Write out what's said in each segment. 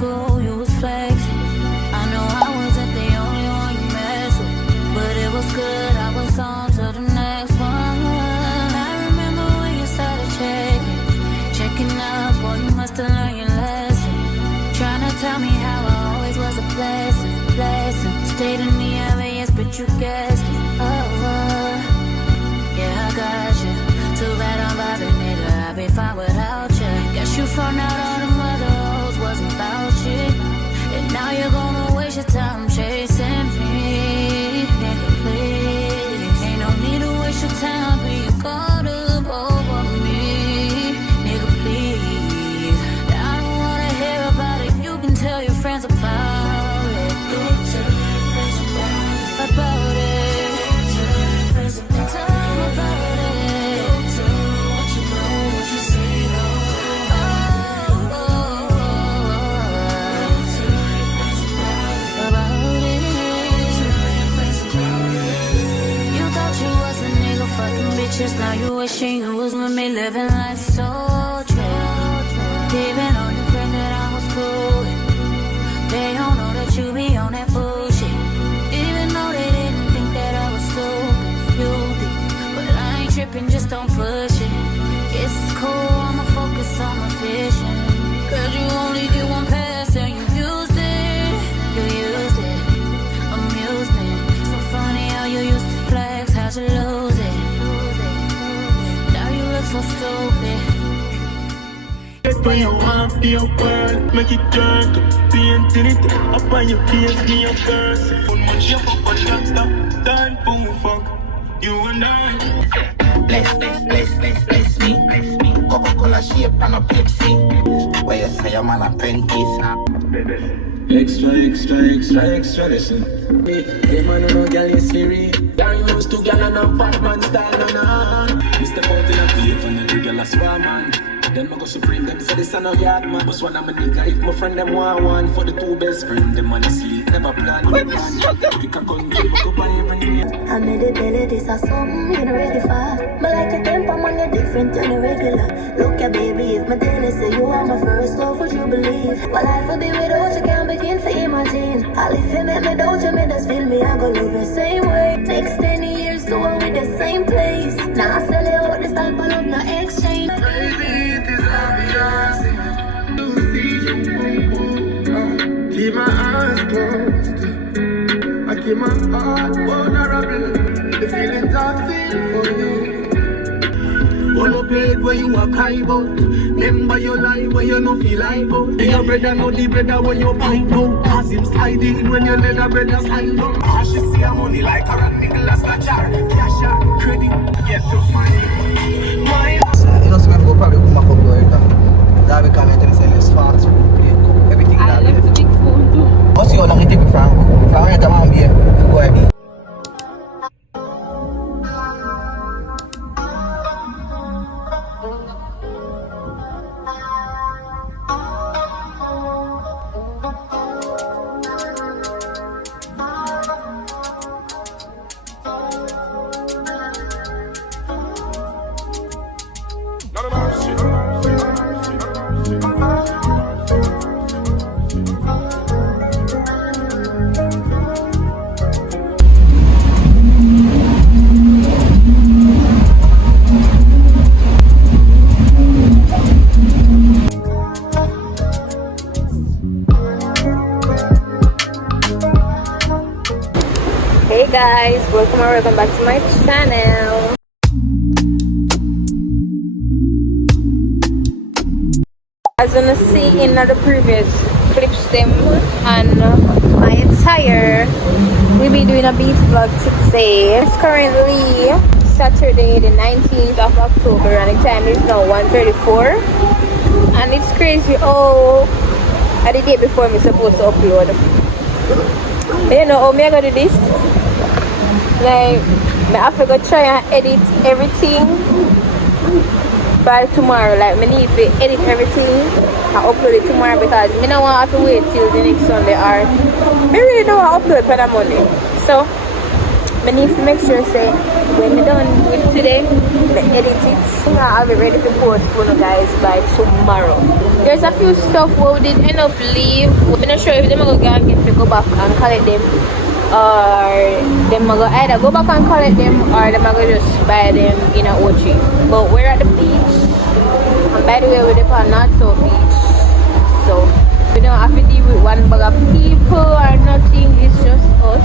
school, you was flexing. I know I wasn't the only one you messed with, but it was good, I was on to the next one. I remember when you started checking up, boy, you must have learned your lesson. Trying to tell me how I always was a blessing. Stayed in the obvious, but you guessed it. Yeah, I got you. Too bad I'm vibing, nigga, I'd be fine without you. Guess you found out all them other hoes wasn't about you, and now you're gonna waste your time chasing me. Nigga, please, ain't no need to waste your time being caught up over me. Nigga, please, I don't wanna hear about it. You can tell your friends about it. Go tell your friends about it. Tell them about it. Go tell what you know, what you see, fucking bitches, now you wishing you was with me, living life so true. Even on your friend that I was cool with, they don't know that you be on that bullshit. Even though they didn't think that I was stupid, you did. But I ain't tripping, just don't push it. It's cool, I'ma focus on my vision. Cause you only get one pass and you used it. You used it, amusement. So funny how you used to flex, how'd you lose it? So stupid. Get where you want for your world, make it jerk. Painting it up on your face, me your curse. One much up on that stop, time for fuck. You and I. Bless me. Coca-Cola shape and a Pepsi. Where you say I'm an apprentice. Extra, listen. Hey man, no girl is serious. Girl used to girl and a Batman style and a Mr. Out in a cave and the girl a swarm man. Then I go supreme, them say this a no yard man. But one of my nigga, if my friend them want one for the two best friend, them on the sleep, never plan. Pick a gun, give up on every night. I made it belly, this a something you know ready for. But like your temper, man, you're different than a regular. Look at baby, if my daily say you are my first love, would you believe? Well, life would be without you, can't begin to imagine. All if you make me doubt you, me just feel me, I go love the same way. Next 10 years, so I'm with the same place. Now I sell it out, this type of love, no exchange. Baby, it is obvious to see you. Keep my eyes closed. I keep my heart vulnerable. The feelings I feel for you. One up head where you a cry about. Remember your life where you no feel like out. Your brother know the brother where you fight out. Cause him slide in when you let a brother slide out. I should see her money like her and Nicholas Lachar. Cash out, credit, get to money. My you know, so we have to go probably come back up to America. That we come here to sell us fast food, everything that I left the big phone too. what's your long it take from here to Mambia to go ahead? Hey guys, welcome back to my channel. As you can see in the previous clips them and my attire, we'll be doing a beach vlog today. It's currently Saturday the 19th of October and the time is now 1:34, and it's crazy how the day before I'm supposed to upload. You know how I gonna do this? Like, I have to go try and edit everything by tomorrow. Like, I need to edit everything and upload it tomorrow because I don't want to have to wait till the next Sunday, or I really don't want to upload for the Monday. So I need to make sure say when we're done with today, the edit it. I'll be ready to post for you guys by tomorrow. There's a few stuff where we did end up leave. We're not sure if they're going to go back and collect them, or they're going to either go back and collect them, or they're going to just buy them in a Ochi. But we're at the beach, and by the way, we're at not so beach, so we don't have to deal with one bag of people or nothing. It's just us.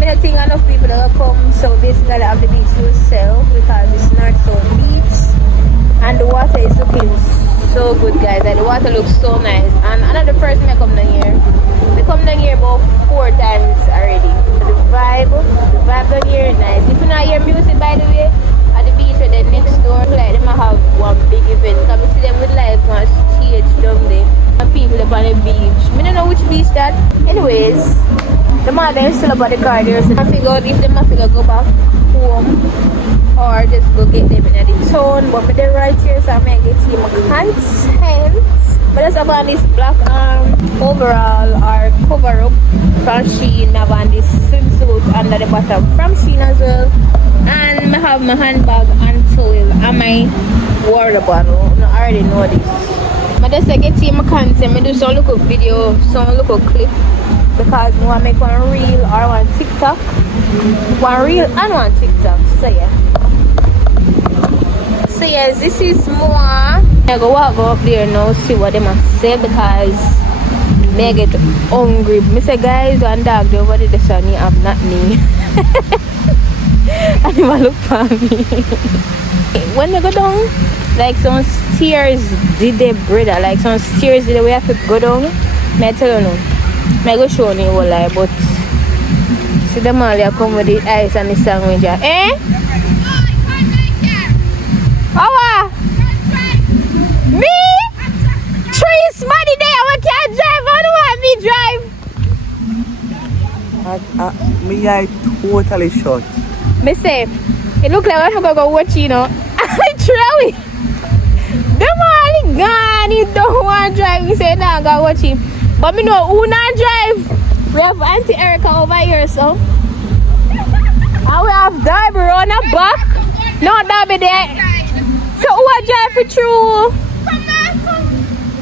I don't think enough people that will come, so basically I have the beach to yourself because it's not so beach, and the water is looking so good, guys. Like, the water looks so nice, and another first time I come down here. We come down here about 4 times already. So the vibe down here is nice. If you not hear music, by the way, at the beach or the next door, like, they might have one big event. Come see them with like one stage down there and people up on the beach. I don't know which beach that. Anyways, the mother is still about the car there, so I figure out if they might figure go back home or just go get them in the town. But they're right here, so I might get him a consent. But just have on this black overall or cover up from Shein. I have on this swimsuit under the bottom from Shein as well. And I have my handbag and towel and my water bottle. I already know this. But just like get him a consent, I do some little video, some little clip. Because I want to make one reel or one TikTok. One reel and one TikTok. So yeah. So yes, this is more. I go up there now, see what they must say, because I get hungry. I say, guys, one dog over the sun, you have not me. And he look for me. When I go down, like some stairs did they brother, like some stairs did we have to go down. I tell you no. I go show you what like, but see them all they come with the ice and the sandwich. Eh? How? Me? Trees money there, I can't drive. I don't want me drive. Me eye totally shut. Me say, it look like I'm gonna go watch, you know. Trolley. Them all gone, you don't want to drive. We say, nah, go watch him. But me know who not drive. We have Auntie Erica over here, so. And we have Darby on the back. No Darby there. So who I drive for true?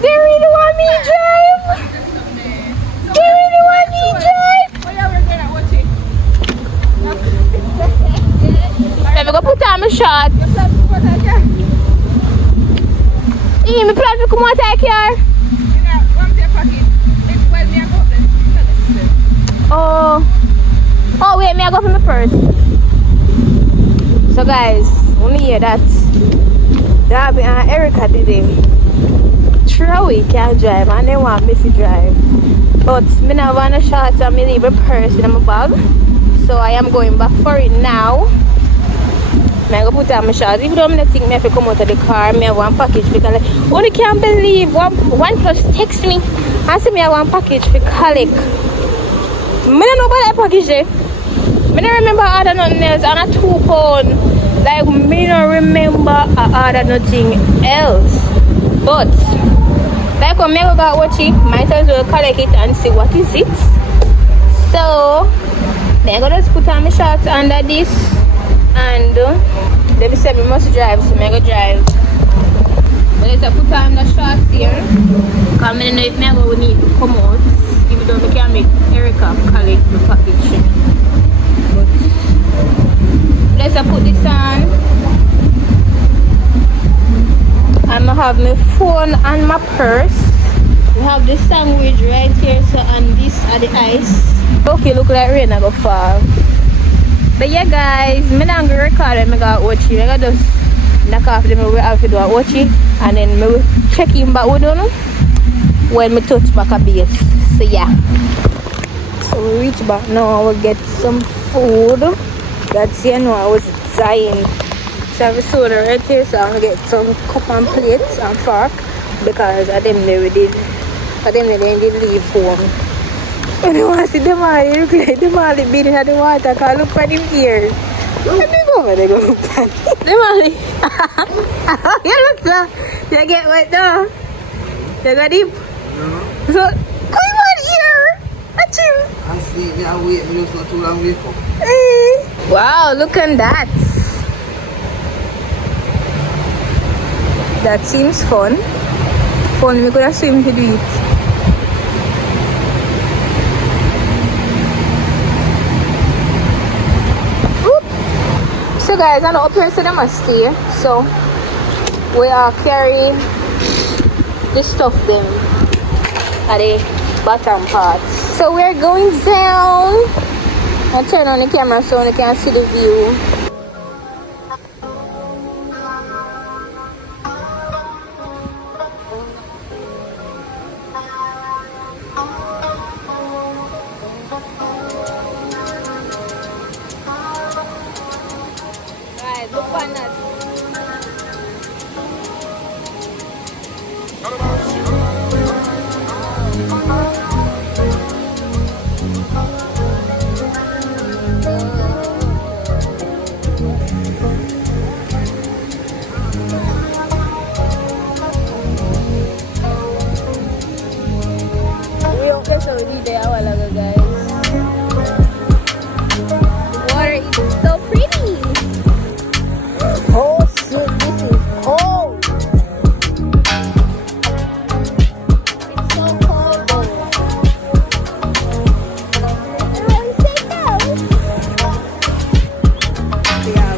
They really want me to drive? They really want me to drive? Let me go put on my shorts. Yeah, me plan to come out of here. Oh wait, me I go for my purse. So guys, only hear that Darby and Erica did it. Troy can't drive and they want me to drive. But me not want a shorts and me leave a purse in my bag. So I am going back for it now. I go put on my shorts. Even though I think me have to come out of the car, me have one package because like, only can't believe one plus text me and say me have one package for collect. I don't know about that package there. I don't remember I ordered nothing else and a 2 pound. Like me don't remember I ordered nothing else. But like when I go watch it, might as well collect it and see what is it. So then I go just put on my shorts under this and they said we must drive, so I go drive. But let's put on the shorts here. Because I don't know if I go need to come out. Even though I can make Erica collect the package. But let's put this on. And I have my phone and my purse. We have the sandwich right here, so and this are the ice. Okay, look like rain I go fall. But yeah guys, I'm not going to record it, I'm going to watch it. I'm going to just knock off them we have to do a watch it. And then I will check in back with them when I touch back a base. So yeah. So we reach back now, we'll get some food. That's you know I was dying. So I have a soda right here, so I'm going to get some cup and plates and fork. Because of them they did. Of them they didn't leave home. I don't want to see them all, they look like them all being in the water, because look for them here. Let me go over there, go look for them all. You look so, you get wet now. You got deep. So, come on here. Watch him. I see me, I wait, me just not too long wake up. Wow, look at that. That seems fun. If only we could have swim to do it. Whoop. So guys, I know up here so they must stay. So we are carry the stuff them at the bottom part. So we're going down. I'll turn on the camera so you can see the view. Guys, look on that. We don't get so deep there a while ago, guys. The water is so pretty. Oh shit, this is cold. It's so cold though. Oh, it's so cold. Yeah.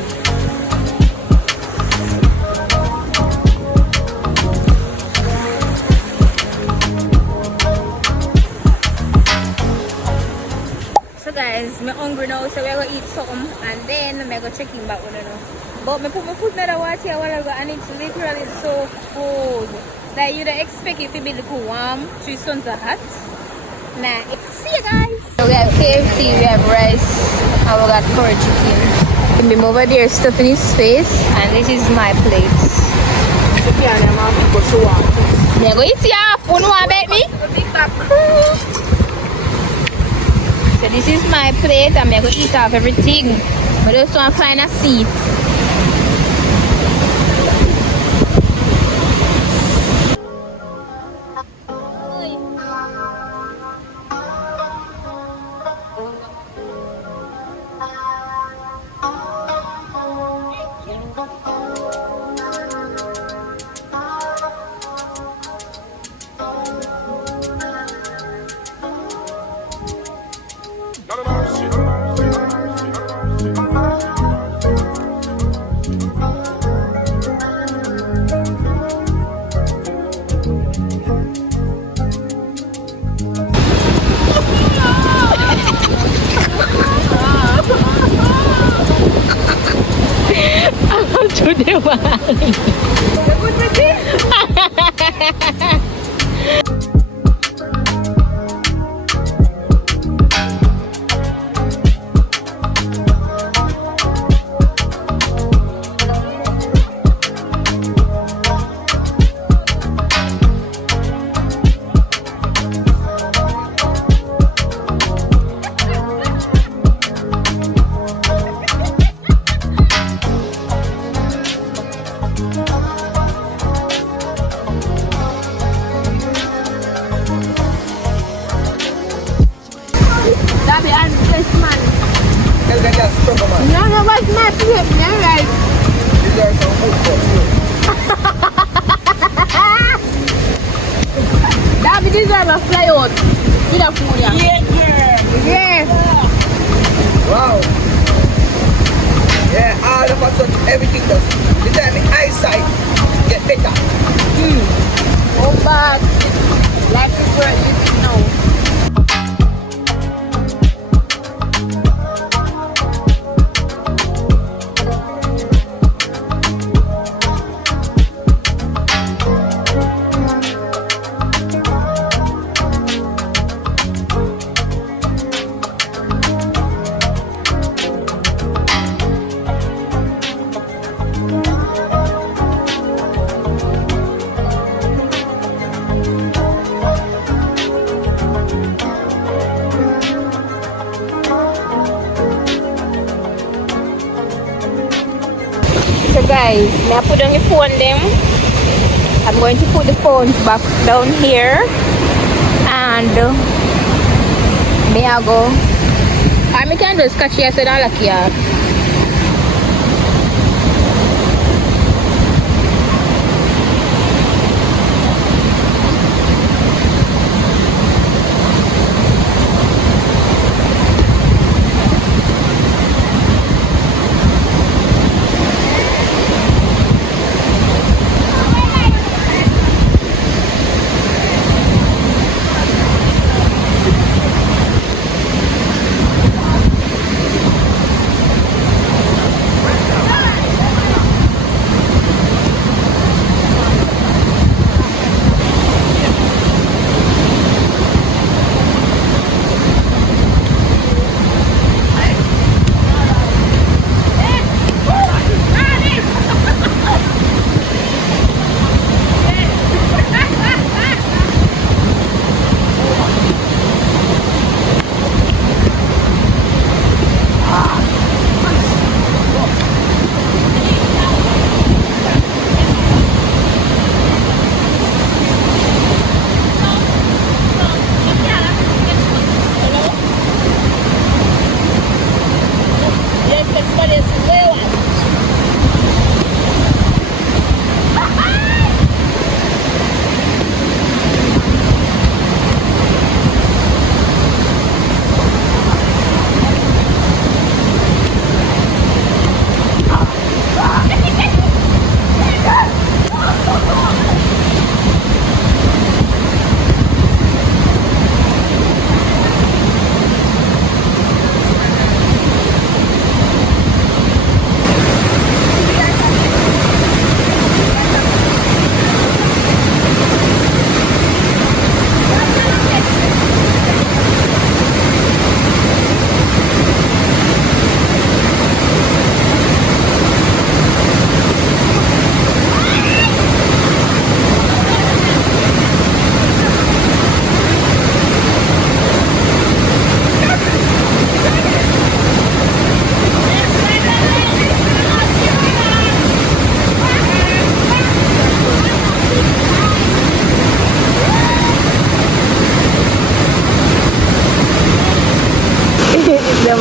So guys, I'm hungry now, so we're gonna eat something and then I'm gonna check in back with you. But I put my foot in the water a while ago and it's literally so cold. Like you don't expect it to be little warm, 3 suns are hot. Nah, see you guys. So we have KFC, we have rice, and we got curry chicken. Him over there stuffing his face, and this is my plate. I'm gonna eat ya. You know what about me? So this is my plate. I'm going to eat off everything. I just want to find a seat. To the valley. No, what's my trip? You're right. These are some food for you. That be deserve a fly out. With a food, yeah. Yeah. Wow. Yeah, all of a sudden everything does. This time the eyesight get better. Oh, bad. Life is worth living now. So guys, may I put on the phone them. I'm going to put the phones back down here and may I go. I can just catch you said I like here.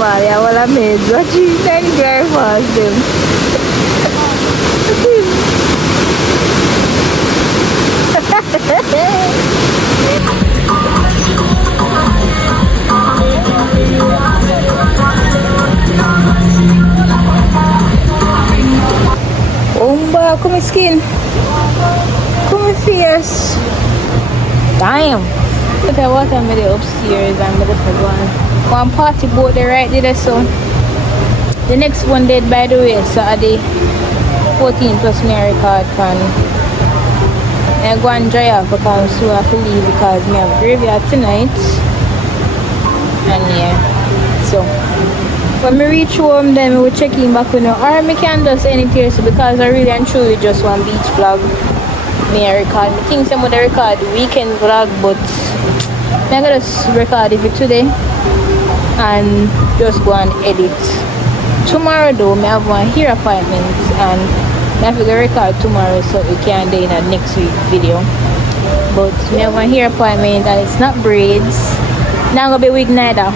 man, yeah, well I made. But she's trying to drive past them. Umba, come skin. Come face. Damn. Look at what I'm the upstairs and the one party boat there right there, so the next one did, by the way, Saturday 14 plus me record can I go and dry up because soon I have to leave because me have graveyard tonight. And yeah, so when we reach home then we will check in back with no, or I can just anything so because I really and truly just one beach vlog me I record. I think some of the record weekend vlog, but I'm gonna just record it today and just go and edit. Tomorrow though, I have one hair appointment and I have to go record tomorrow so we can do in a next week video. But I have one hair appointment and it's not braids. Not gonna be wig neither.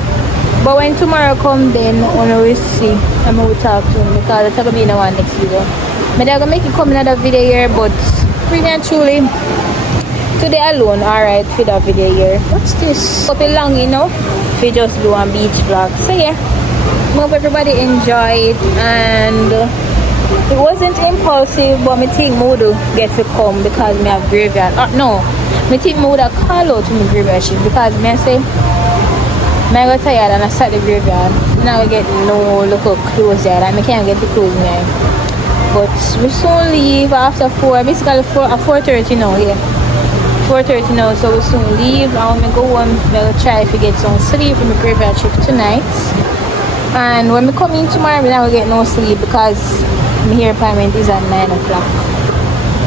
But when tomorrow come then when we see I'm gonna talk to him because it's gonna be in one next video. But I'm gonna make it come in another video here, but really and truly today alone alright for that video here. What's this? Hope it long enough we just do a beach vlog. So yeah, hope everybody enjoyed and it wasn't impulsive, but me think me would get to come because me have graveyard. No, me think me would have call out to me graveyard shift because me I say me I got tired and I start the graveyard. Now I get no local clothes there and I can't get the clothes me. But we soon leave after 4, basically 4:30 now, yeah. 4:30 now, so we soon leave. And when we go home, we'll try to get some sleep from the graveyard shift tonight. And when we come in tomorrow, we now get no sleep because my hair appointment is at 9 o'clock.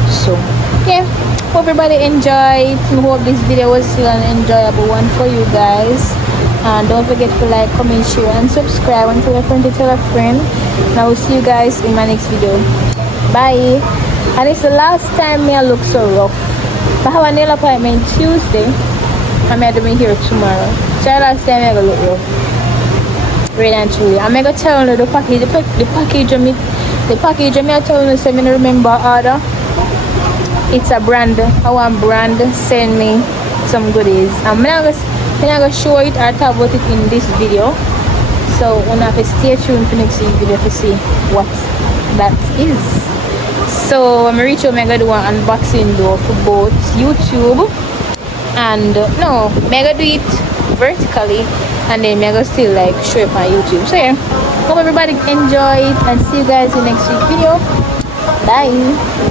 So, yeah. Hope everybody enjoyed. I hope this video was still an enjoyable one for you guys. And don't forget to like, comment, share, and subscribe, and tell a friend to tell a friend. And I will see you guys in my next video. Bye. And it's the last time me I look so rough. I have a nail appointment Tuesday. I'm going to be here tomorrow. So last time I look rough. Really and truly. I'm going to tell you the package of me. The package of me I tell you so I remember order. It's a brand. I want brand. Send me some goodies. I'm going to show it or talk about it in this video. So we'll have to stay tuned for next video to see what that is. So I'm reach home, I'm gonna do an unboxing though for both YouTube and no, I'm gonna do it vertically and then I'm gonna still like show it on YouTube. So yeah, hope everybody enjoyed and see you guys in next week video. Bye.